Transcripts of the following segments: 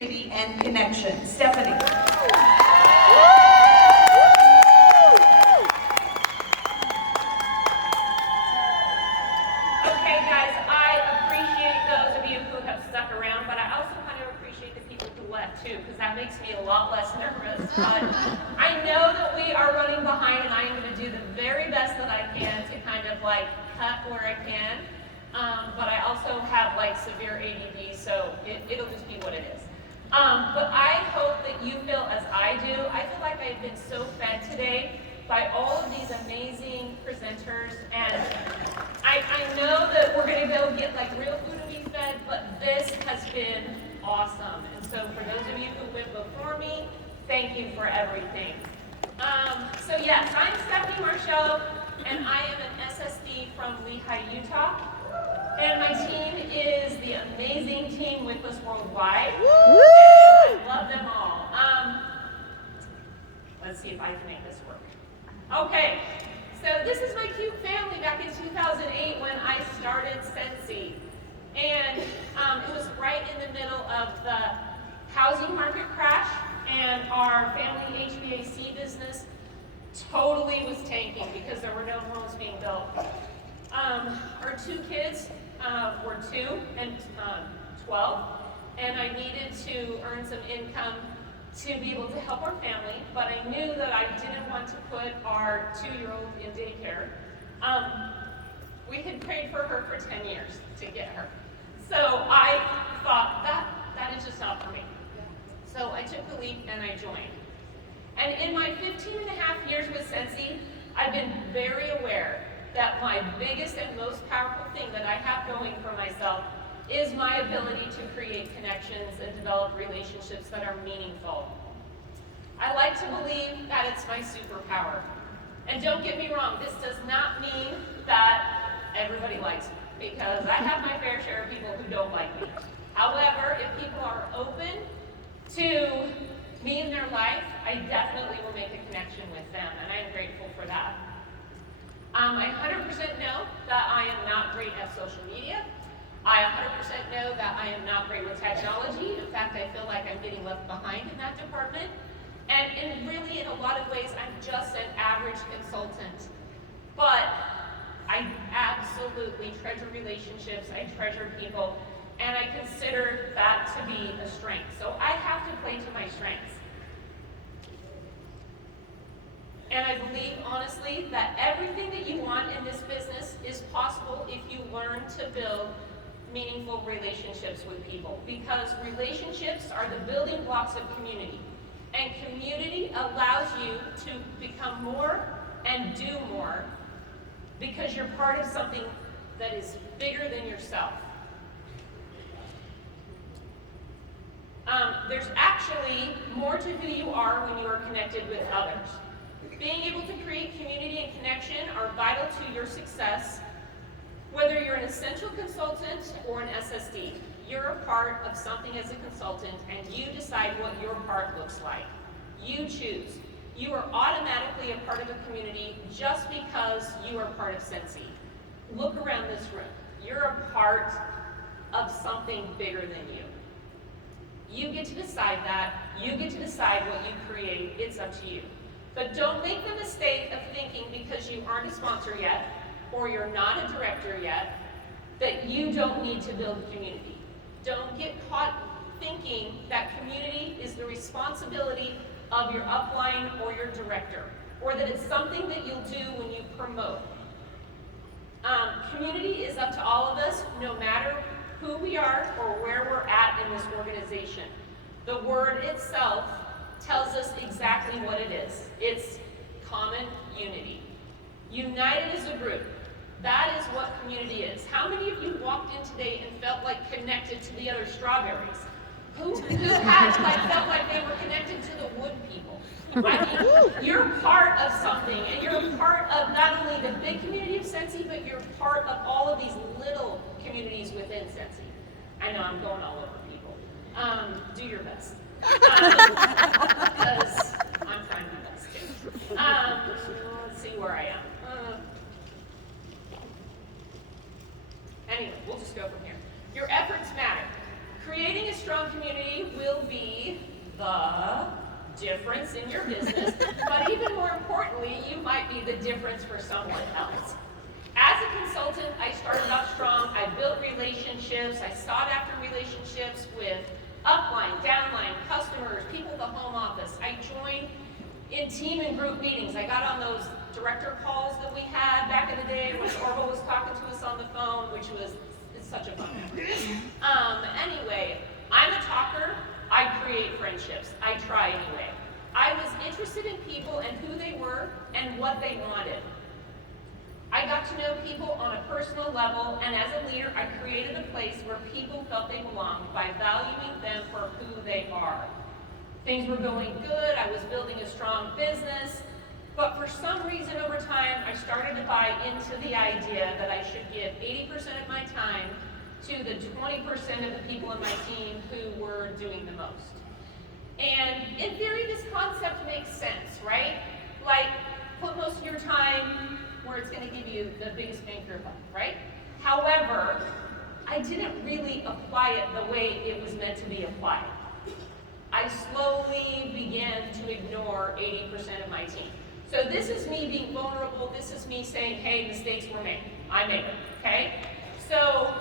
and connection. Stephanie. Okay, guys, I appreciate those of you who have stuck around, but I also kind of appreciate the people who left too, because that makes me a lot less nervous. But I know that we are running behind, and I am going to do the very best that I can to kind of like cut where I can. But I also have like severe ADD, so it'll just be what it is. But I hope that you feel as I do. I feel like I've been so fed today by all of these amazing presenters, and I know that we're going to be able to get like real food to be fed, but this has been awesome. And so for those of you who went before me, thank you for everything. So yes, I'm Stephanie Marchello, and I am an SSD from Lehi, Utah. And my team is the amazing team with us worldwide. I love them all. Let's see if I can make this work. Okay, so this is my cute family back in 2008 when I started Scentsy. And it was right in the middle of the housing market crash, and our family HVAC business totally was tanking because there were no homes being built. Our two kids were 2 and 12, and I needed to earn some income to be able to help our family, but I knew that I didn't want to put our 2-year-old in daycare. We had prayed for her for 10 years to get her. So I thought, that is just not for me. So I took the leap and I joined. And in my 15 and a half years with Scentsy, I've been very aware that my biggest and most powerful thing that I have going for myself is my ability to create connections and develop relationships that are meaningful. I like to believe that it's my superpower. And don't get me wrong, this does not mean that everybody likes me, because I have my fair share of people who don't like me. However, if people are open to me in their life, I definitely will make a connection with them, and I am grateful for that. I 100% know that I am not great at social media. I 100% know that I am not great with technology. In fact, I feel like I'm getting left behind in that department. And really, in a lot of ways, I'm just an average consultant. But I absolutely treasure relationships, I treasure people, and I consider that to be a strength. So I have to play to my strengths. And I believe, honestly, that everything that you want in this business is possible if you learn to build meaningful relationships with people. Because relationships are the building blocks of community. And community allows you to become more and do more because you're part of something that is bigger than yourself. There's actually more to who you are when you are connected with others. Being able to create community and connection are vital to your success. Whether you're an essential consultant or an SSD, you're a part of something as a consultant, and you decide what your part looks like. You choose. You are automatically a part of a community just because you are part of Scentsy. Look around this room. You're a part of something bigger than you. You get to decide that. You get to decide what you create. It's up to you. But don't make the mistake of thinking because you aren't a sponsor yet, or you're not a director yet, that you don't need to build community. Don't get caught thinking that community is the responsibility of your upline or your director, or that it's something that you'll do when you promote. Community is up to all of us, no matter who we are or where we're at in this organization. The word itself tells us exactly what it is. It's common unity. United as a group. That is what community is. How many of you walked in today and felt like connected to the other strawberries? Who had felt like they were connected to the wood people? I mean, you're part of something, and you're part of not only the big community of Scentsy, but you're part of all of these little communities within Scentsy. I know I'm going all over people. Do your best. Because I'm trying my best too. Let's see where I am. Anyway, we'll just go from here. Your efforts matter. Creating a strong community will be the difference in your business, but even more importantly, you might be the difference for someone else. As a consultant, I started off strong. I built relationships. I sought after relationships with upline, downline, customers, people at the home office. I joined in team and group meetings. I got on those director calls that we had back in the day when Orville was talking to us on the phone, which was such a fun memory. Anyway, I'm a talker. I create friendships. I try anyway. I was interested in people and who they were and what they wanted. I got to know people on a personal level, and as a leader, I created a place where people felt they belonged by valuing them for who they are. Things were going good. I was building a strong business. But for some reason over time, I started to buy into the idea that I should give 80% of my time to the 20% of the people in my team who were doing the most. And in theory, this concept makes sense, right? Like, put most of your time where it's going to give you the biggest bang for your buck, right? However, I didn't really apply it the way it was meant to be applied. I slowly began to ignore 80% of my team. So this is me being vulnerable. This is me saying, hey, mistakes were made. I made them, okay? So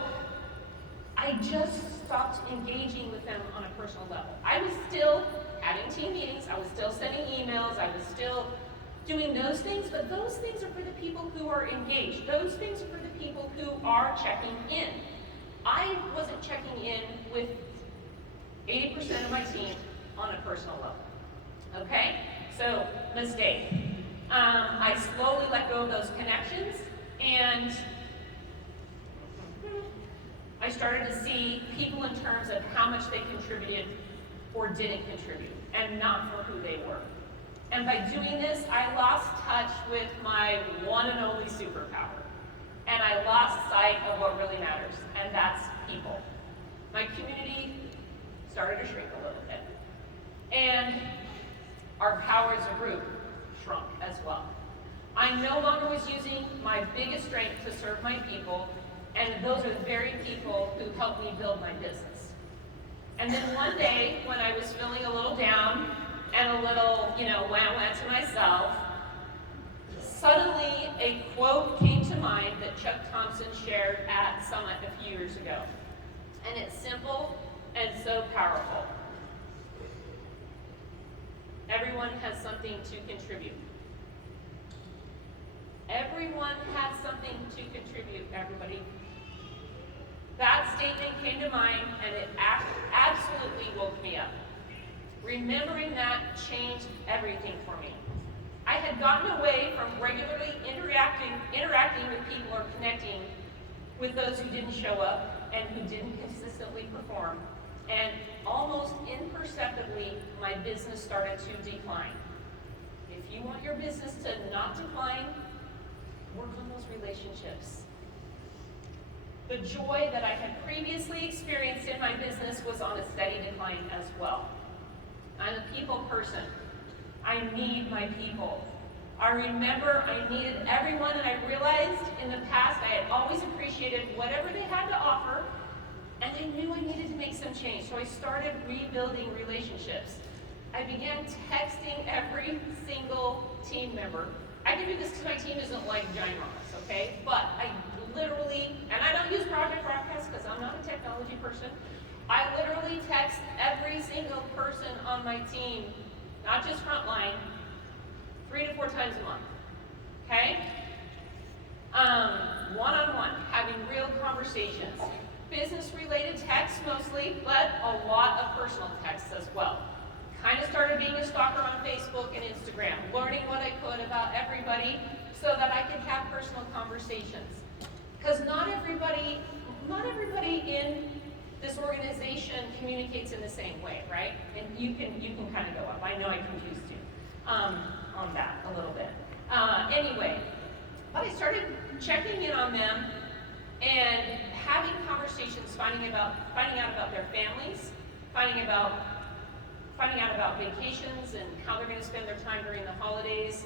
I just stopped engaging with them on a personal level. I was still having team meetings. I was still sending emails. I was still doing those things, but those things are for the people who are engaged. Those things are for the people who are checking in. I wasn't checking in with 80% of my team on a personal level, okay? So, mistake. I slowly let go of those connections, and I started to see people in terms of how much they contributed or didn't contribute, and not for who they were. And by doing this, I lost touch with my one and only superpower. And I lost sight of what really matters, and that's people. My community started to shrink a little bit. And our power as a group shrunk as well. I no longer was using my biggest strength to serve my people, and those are the very people who helped me build my business. And then one day, when I was feeling a little down and a little, wah-wah to myself, suddenly a quote came to mind that Chuck Thompson shared at Summit a few years ago. And it's simple and so powerful. Everyone has something to contribute. Everyone has something to contribute, everybody. That statement came to mind, and it absolutely woke me up. Remembering that changed everything for me. I had gotten away from regularly interacting with people or connecting with those who didn't show up and who didn't consistently perform. And almost imperceptibly, my business started to decline. If you want your business to not decline, work on those relationships. The joy that I had previously experienced in my business was on a steady decline as well. I'm a people person. I need my people. I remember I needed everyone, and I realized in the past I had always appreciated whatever they had to offer, and I knew I needed to make some change. So I started rebuilding relationships. I began texting every single team member. I can do this because my team isn't like ginormous, okay? But I literally, and I don't use Project Broadcast because I'm not a technology person, I literally text every single person on my team, not just frontline, 3 to 4 times a month, okay? One-on-one, having real conversations. Business-related texts mostly, but a lot of personal texts as well. Kind of started being a stalker on Facebook and Instagram, learning what I could about everybody so that I could have personal conversations. Because not everybody in this organization communicates in the same way, right? And you can kind of go up. I know I confused you on that a little bit. Anyway, but I started checking in on them and having conversations, finding out about their families, finding out about vacations and how they're going to spend their time during the holidays.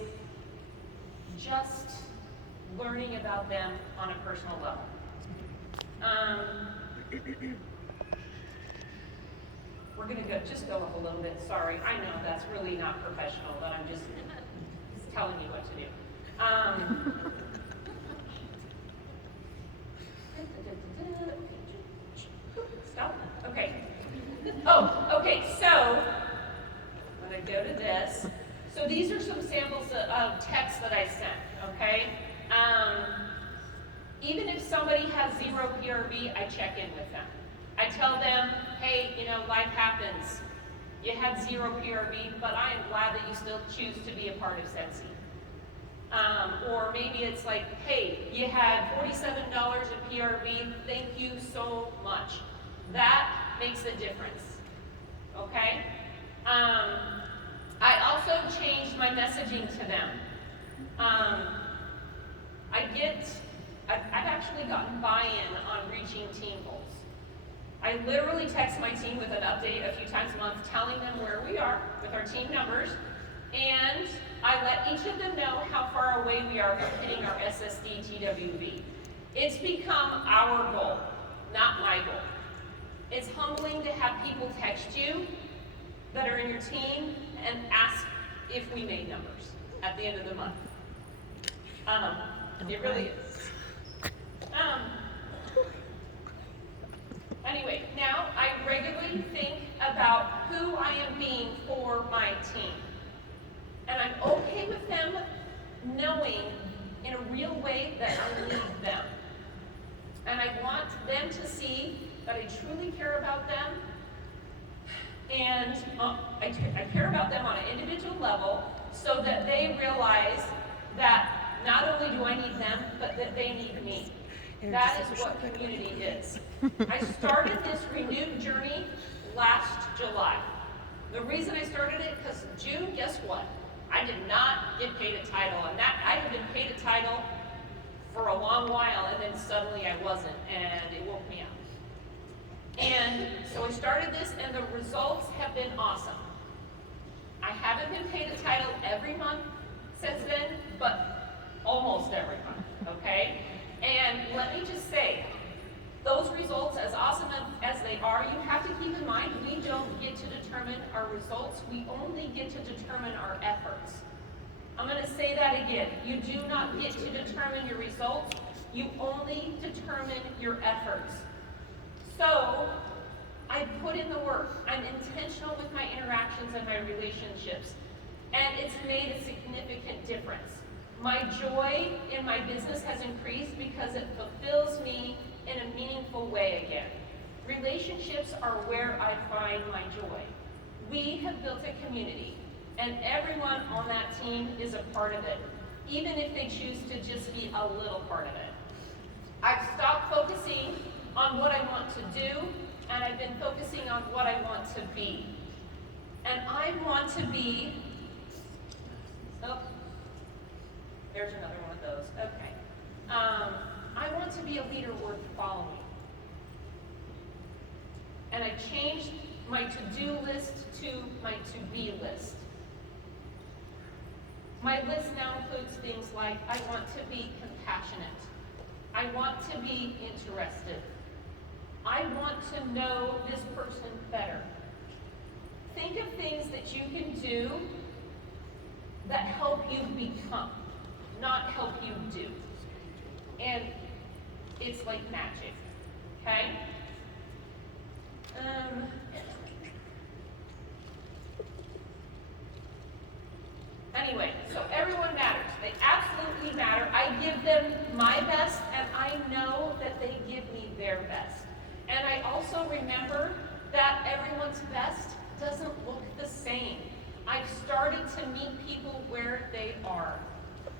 Just learning about them on a personal level. We're gonna just go up a little bit. Sorry, I know that's really not professional, but I'm just telling you what to do. Stop. Okay. Oh, okay, so I'm gonna go to this. So these are some samples of text that I sent, okay? Even if somebody has 0 PRV, I check in with them. I tell them, hey, you know, life happens. You had 0 PRV, but I am glad that you still choose to be a part of Scentsy. Or maybe it's like, hey, you had $47 in PRV, thank you so much. That makes a difference, okay? I also changed my messaging to them. I've actually gotten buy-in on reaching team goals. I literally text my team with an update a few times a month telling them where we are with our team numbers, and I let each of them know how far away we are from hitting our SSD TWV. It's become our goal, not my goal. It's humbling to have people text you that are in your team and ask if we made numbers at the end of the month. It really is. Anyway, now I regularly think about who I am being for my team. And I'm okay with them knowing in a real way that I lead them. And I want them to see that I truly care about them. And I care about them on an individual level so that they realize that not only do I need them, but that they need me. That is what community is. I started this renewed journey last July. The reason I started it, because June, guess what? I did not get paid a title, and that I had been paid a title for a long while, and then suddenly I wasn't, and it woke me up. And so I started this, and the results have been awesome. I haven't been paid a title every month since then, but almost every month, okay? And let me just say, those results, as awesome as they are, you have to keep in mind, we don't get to determine our results, we only get to determine our efforts. I'm gonna say that again. You do not get to determine your results, you only determine your efforts. So, I put in the work. I'm intentional with my interactions and my relationships, and it's made a significant difference. My joy in my business has increased because it fulfills me in a meaningful way again. Relationships are where I find my joy. We have built a community, and everyone on that team is a part of it, even if they choose to just be a little part of it. I've stopped focusing on what I want to do, and I've been focusing on what I want to be. And I want to be, oh, there's another one of those, okay. I want to be a leader worth following. And I changed my to-do list to my to-be list. My list now includes things like, I want to be compassionate. I want to be interested. I want to know this person better. Think of things that you can do that help you become, not help you do. And it's like magic, okay? Anyway, so everyone matters. They absolutely matter. I give them my best, and I know that they give me their best. And I also remember that everyone's best doesn't look the same. I've started to meet people where they are.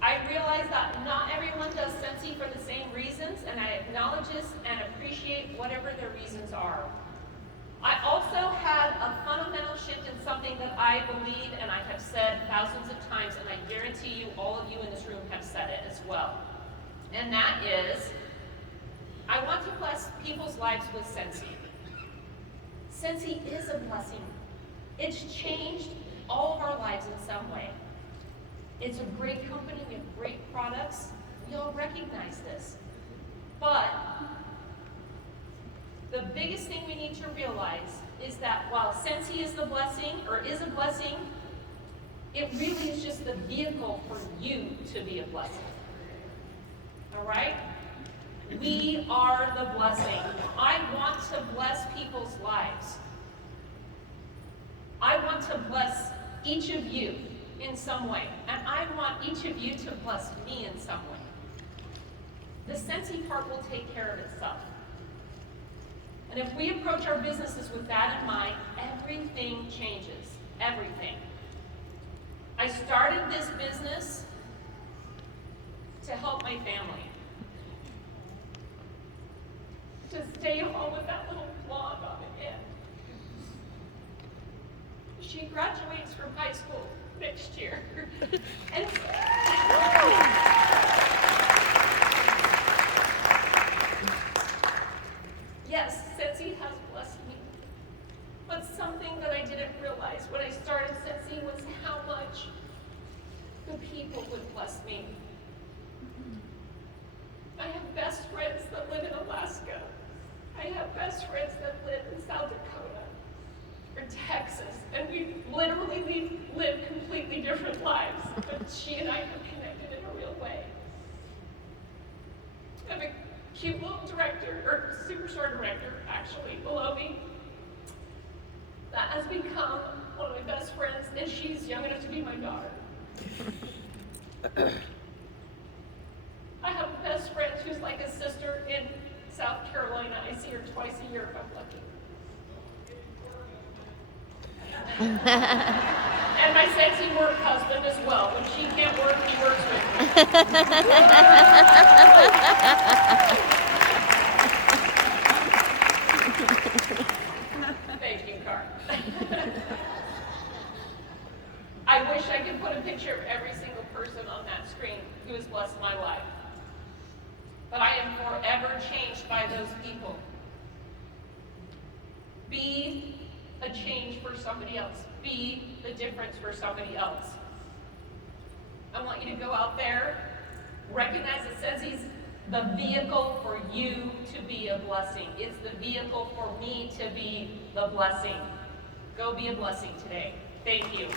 I realize that not everyone does Scentsy for the same reasons, and I acknowledge this and appreciate whatever their reasons are. I also had a fundamental shift in something that I believe and I have said thousands of times, and I guarantee you all of you in this room have said it as well. And that is, I want to bless people's lives with Scentsy. Scentsy is a blessing. It's changed all of our lives in some way. It's a great company, we have great products. We all recognize this. But the biggest thing we need to realize is that while Scentsy is the blessing, or is a blessing, it really is just the vehicle for you to be a blessing. All right? We are the blessing. I want to bless people's lives. I want to bless each of you in some way, and I want each of you to bless me in some way. The Scentsy part will take care of itself. And if we approach our businesses with that in mind, everything changes. Everything. I started this business to help my family. To stay home with that little blonde on the end. She graduates from high school next year. And yes, Scentsy has blessed me. But something that I didn't realize when I started Scentsy was how much the people would bless me. I have best friends that live in Alaska. I have best friends that live in South Dakota or Texas, and we literally live completely different lives, but she and I have connected in a real way. I have a cute little director, or superstore director, actually, below me, that has become one of my best friends, and she's young enough to be my daughter. I have a best friend who's like a sister in South Carolina. I see her twice a year if I'm lucky. And my Scentsy work husband as well. When she can't work, he works with me. Thank you, Car. I wish I could put a picture of every single person on that screen who has blessed my life. But I am forever changed by those people. Be a change for somebody else. Be the difference for somebody else. I want you to go out there, recognize that Scentsy's the vehicle for you to be a blessing. It's the vehicle for me to be the blessing. Go be a blessing today. Thank you.